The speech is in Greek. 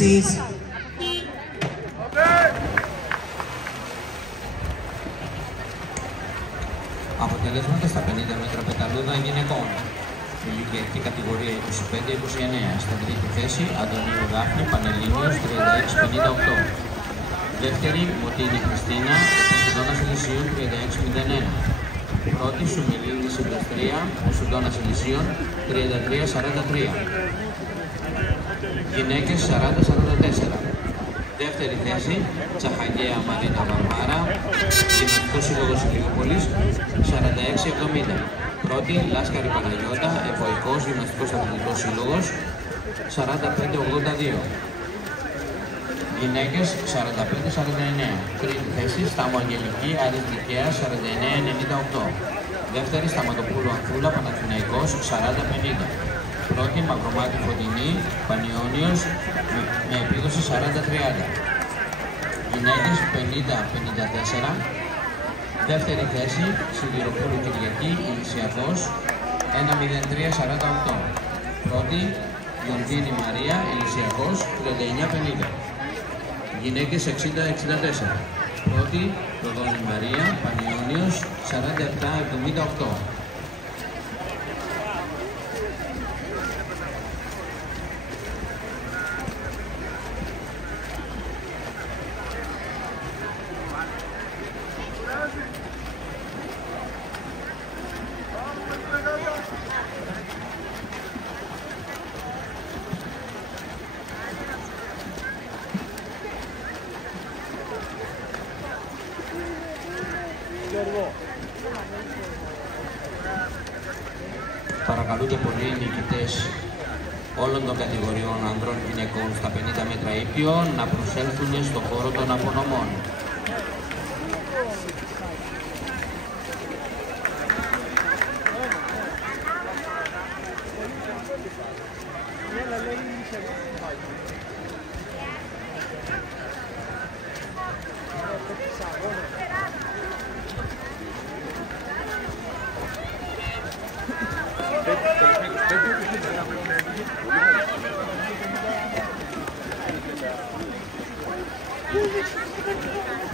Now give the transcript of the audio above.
θέσεις. Αποτελέσματα στα 50 μέτρα πεταλούδα γυναικών. Ηλικιακή κατηγορία 25-29. Στα τρίτη θέση Αντωνίου Δάφνη Πανελλήνιος 36-58. Δεύτερη Μωτίνη Χριστίνα Ποσειδώνας Ελυσίων 36-01. Πρώτη Σουμιλίνη Σιλβεστρία Ποσειδώνας Ελυσίων 33-43. Γυναίκες 40-44. Δεύτερη θέση Τσαχαγέα Μαρίνα Βαρβάρα Γυμναστικός Σύλλογος Ηλιούπολης 46-70. Πρώτη Λάσκαρη Παναγιώτα Ευωικός Γυμναστικός Αθλητικός Σύλλογος 45-82. Γυναίκες 45-49. Τρίτη θέση Στάμο Αγγελική Άρης Νικαίας 49-98. Δεύτερη Σταματοπούλου Ανθούλα Παναθηναϊκός 40-50. Πρώτη Μαυρομάτη Φωτεινή Πανιώνιος με επίδοση 40-30. Γυναίκες 50-54. Δεύτερη θέση Σιδηροπούλου Κυριακή Ηλυσιακός 1-03-48. Πρώτη Γιοντίνη Μαρία Ηλυσιακός 39-50. Γυναίκες 60-64. Πρώτη Ροδόνη Μαρία Πανιώνιος 47-78. Παρακαλούνται πολύ οι νικητές όλων των κατηγοριών ανδρών και γυναικών στα 50 μέτρα ύπιο να προσέλθουν στο χώρο των απονομών. Thank you.